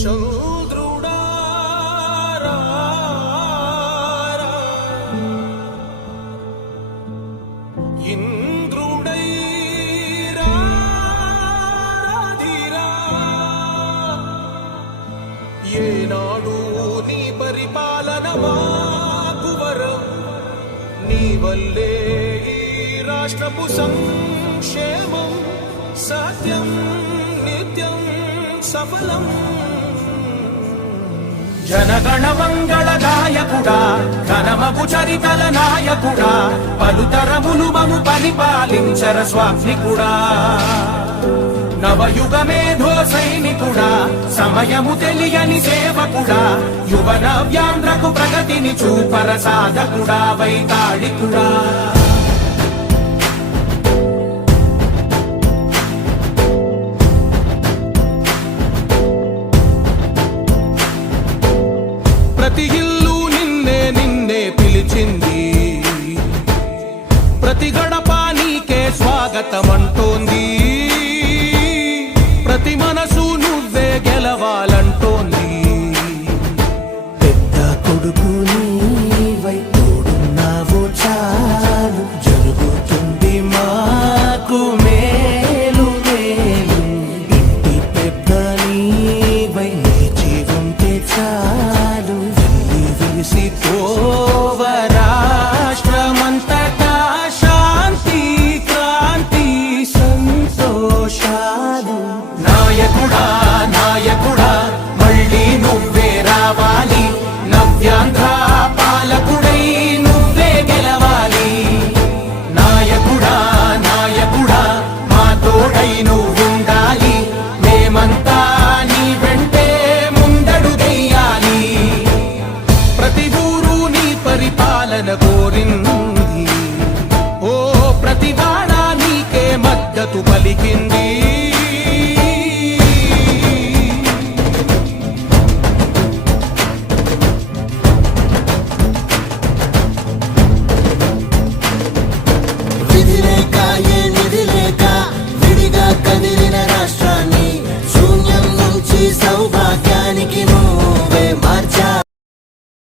చంద్రుడా ఇంద్రుడై రాధిరా ఏనాడు నీ పరిపాలన మాకు వరం నీ వల్లే ఈ రాష్ట్రపు సంక్షేమం సత్యం నిత్యం సఫలం జనగణ మంగళ గాయకుడా ఘనమగు చరితల నాయకుడా పలుతరములు మము పరిపాలించర స్వామికుడా నవయుగ మేధో సైనికుడా సమయము తెలియని సేవకుడా యువన వ్యాంధ్రకు ప్రగతిని చూపర సాధకుడా వైతాళికుడా ప్రతి ఇల్లు నిన్నే నిన్నే పిలిచింది ప్రతి గడప నీకే స్వాగతమంటోంది ప్రతి మనసు నువ్వే గెలవాలంటోంది పెద్ద కొడుకు నీవై తోడున్నావు చాలు జరుగుతుంది మాకు మేలు మేలు ఇంటి పెద్ద నీవై నిలిచి ఉంటే చాలు విసి